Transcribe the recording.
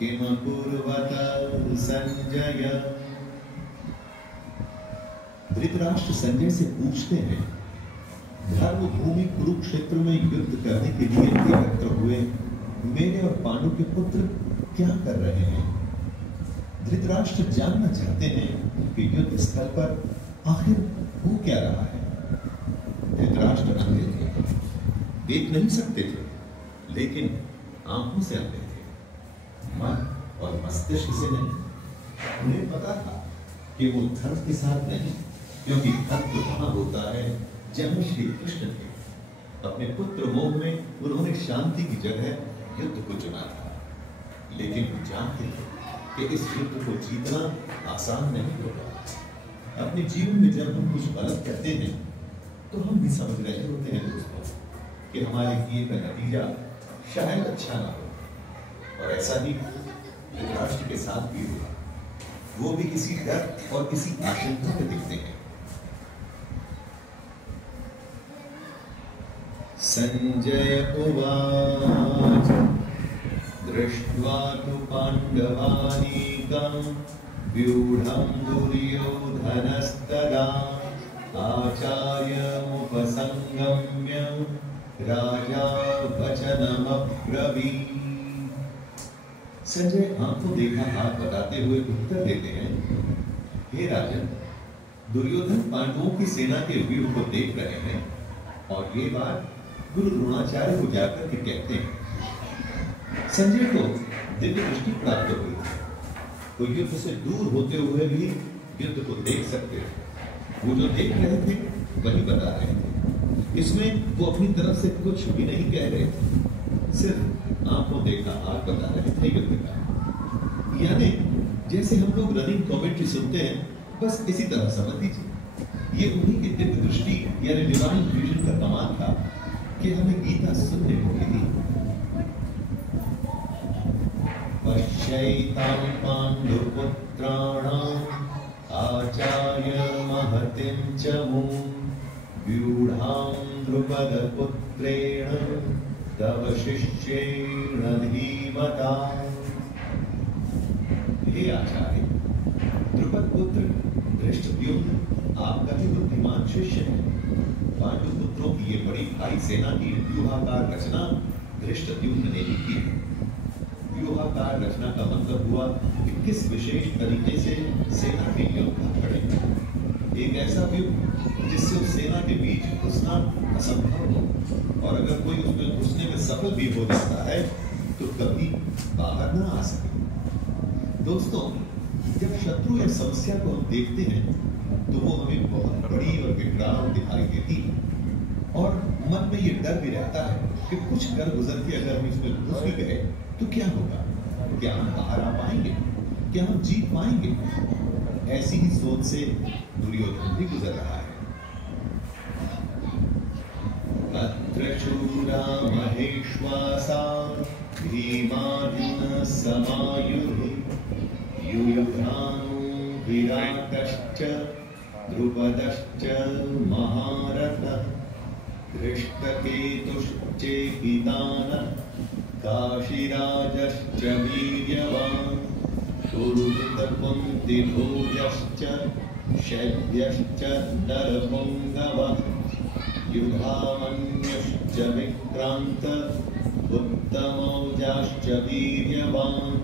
किमकुर्वत संजय। धृतराष्ट्र संजय से पूछते हैं, धर्म भूमि कुरुक्षेत्र में युद्ध करने के लिए एकत्र हुए मेरे और पांडु के पुत्र क्या कर रहे हैं? धृतराष्ट्र जानना चाहते हैं कि युद्ध स्थल पर आखिर हो क्या रहा है। धृतराष्ट्र अंधे थे, देख नहीं सकते थे, लेकिन आंखों से अंधे थे, मन और मस्तिष्क से नहीं। उन्हें पता था कि वो धर्म के साथ नहीं, क्योंकि धर्म तो वहां होता है जहाँ श्री कृष्ण थे। अपने पुत्र मोह में उन्होंने शांति की जगह युद्ध को चुना था, लेकिन वो जानते थे कि इस युद्ध को जीतना आसान नहीं होगा। अपने जीवन में जब हम कुछ गलत करते हैं तो हम भी समझ रहे होते हैं दोस्तों कि हमारे किए का नतीजा शायद अच्छा ना हो, और ऐसा ही धृतराष्ट्र के साथ भी हुआ। वो भी किसी डर और किसी आशंका में दिखते हैं। संजय उवाच दृष्ट्वा तु पाण्डवानीकं व्यूढं दुर्योधनस्तदा आचार्यमुपसंगम्य राजा वचनमब्रवीत्। संजय आंखों देखा हाथ बताते हुए उत्तर देते हैं, हे राजन, दुर्योधन पांडवों की सेना के व्यूह को देख रहे हैं और ये बात गुरु द्रोणाचार्य को जाकर के कहते हैं। संजय को दिव्य दृष्टि प्राप्त हुई थी, वो युद्ध से दूर होते हुए भी युद्ध को देख सकते थे। वो जो देख रहे थे वही बता रहे थे, इसमें वो अपनी तरफ से कुछ भी नहीं कह रहे थे, सिर्फ आंखों देखा हाथ बता रहे थे युद्ध का। यानी जैसे हम लोग रनिंग कमेंट्री सुनते हैं, बस इसी तरह समझ लीजिए। ये उन्हीं की दिव्य दृष्टि यानी डिवाइन विजन का कमाल था कि हमें गीता सुनने को मिली। पश्यैतां पाण्डुपुत्राणाम् आचार्य महतिं च मूं व्यूढां द्रुपदपुत्रेण तव शिष्येण धीमता। हे आचार्य, द्रुपद पुत्र धृष्टद्युम्न आपका ही बुद्धिमान शिष्य है। पांडु पुत्रों की ये बड़ी भारी सेना की व्यूहाकार रचना धृष्टद्युम्न ने ही की। व्यूहाकार रचना का मतलब हुआ कि किस विशेष तरीके से सेना के योद्धा खड़े, एक ऐसा व्यूह जिससे उस सेना के बीच घुसना असंभव हो, और अगर कोई उसमें घुसने में सफल भी हो जाता है तो कभी बाहर ना आ सके। दोस्तों, जब शत्रु या समस्या को हम देखते हैं तो वो हमें बहुत बड़ी और विकराल दिखाई देती है, और मन में ये डर भी रहता है कि कुछ कर गुजर के अगर हम इसमें घुस भी गए तो क्या होगा, क्या हम बाहर आ पाएंगे, क्या हम जीत पाएंगे। ऐसी ही सोच से दुर्योधन भी गुजर रहा है। अत्र शूरा महेश्वासा भीमार्जुन समायुधि युयुधानो विराटश्च द्रुपदश्च महारथः धृष्टकेतुश्चेकितानः काशीराजश्च वीर्यवान् कुरुवृतकुन्तिभोजश्च शैब्यश्च नरपुङ्गवः युधामन्युश्च विक्रान्त उत्तमौजाश्च वीर्यवान्